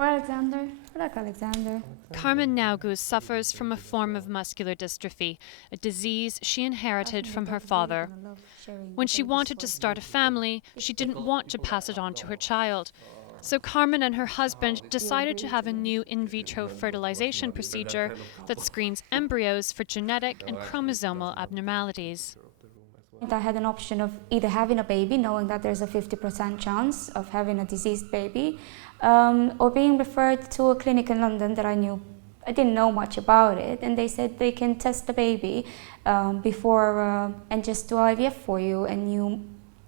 Or Alexander. I like Alexander. Carmen Naugus suffers from a form of muscular dystrophy, a disease she inherited from her father. When she wanted to start a family, she didn't want to pass it on to her child. So Carmen and her husband decided to have a new in vitro fertilization procedure that screens embryos for genetic and chromosomal abnormalities. I had an option of either having a baby, knowing that there's a 50% chance of having a diseased baby, or being referred to a clinic in London that I didn't know much about it, and they said they can test the baby before and just do IVF for you, and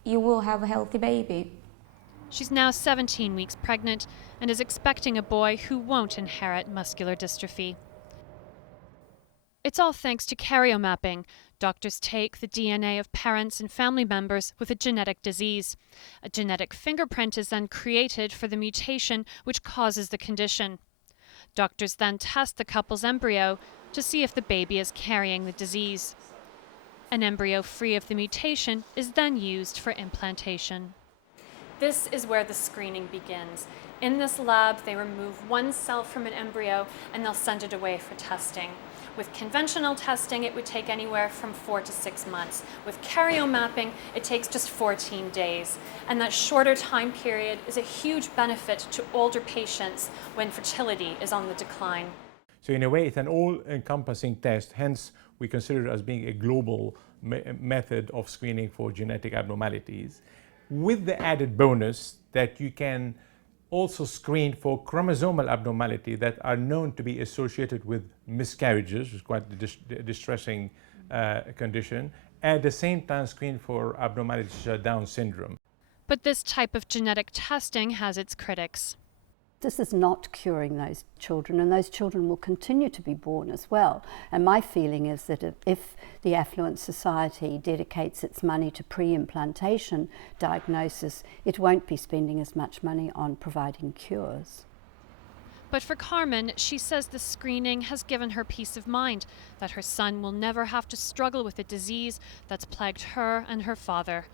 you will have a healthy baby. She's now 17 weeks pregnant and is expecting a boy who won't inherit muscular dystrophy. It's all thanks to karyomapping. Doctors take the DNA of parents and family members with a genetic disease. A genetic fingerprint is then created for the mutation which causes the condition. Doctors then test the couple's embryo to see if the baby is carrying the disease. An embryo free of the mutation is then used for implantation. This is where the screening begins. In this lab, they remove one cell from an embryo and they'll send it away for testing. With conventional testing, it would take anywhere from 4 to 6 months. With karyomapping, it takes just 14 days. And that shorter time period is a huge benefit to older patients when fertility is on the decline. So in a way, it's an all-encompassing test, hence we consider it as being a global method of screening for genetic abnormalities, with the added bonus that you can also screen for chromosomal abnormality that are known to be associated with miscarriages, which is quite a distressing condition, at the same time screen for abnormalities such as Down syndrome. But this type of genetic testing has its critics. This is not curing those children, and those children will continue to be born as well. And my feeling is that if the affluent society dedicates its money to pre-implantation diagnosis, it won't be spending as much money on providing cures. But for Carmen, she says the screening has given her peace of mind that her son will never have to struggle with a disease that's plagued her and her father.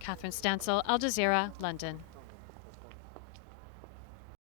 Catherine Stancl, Al Jazeera, London.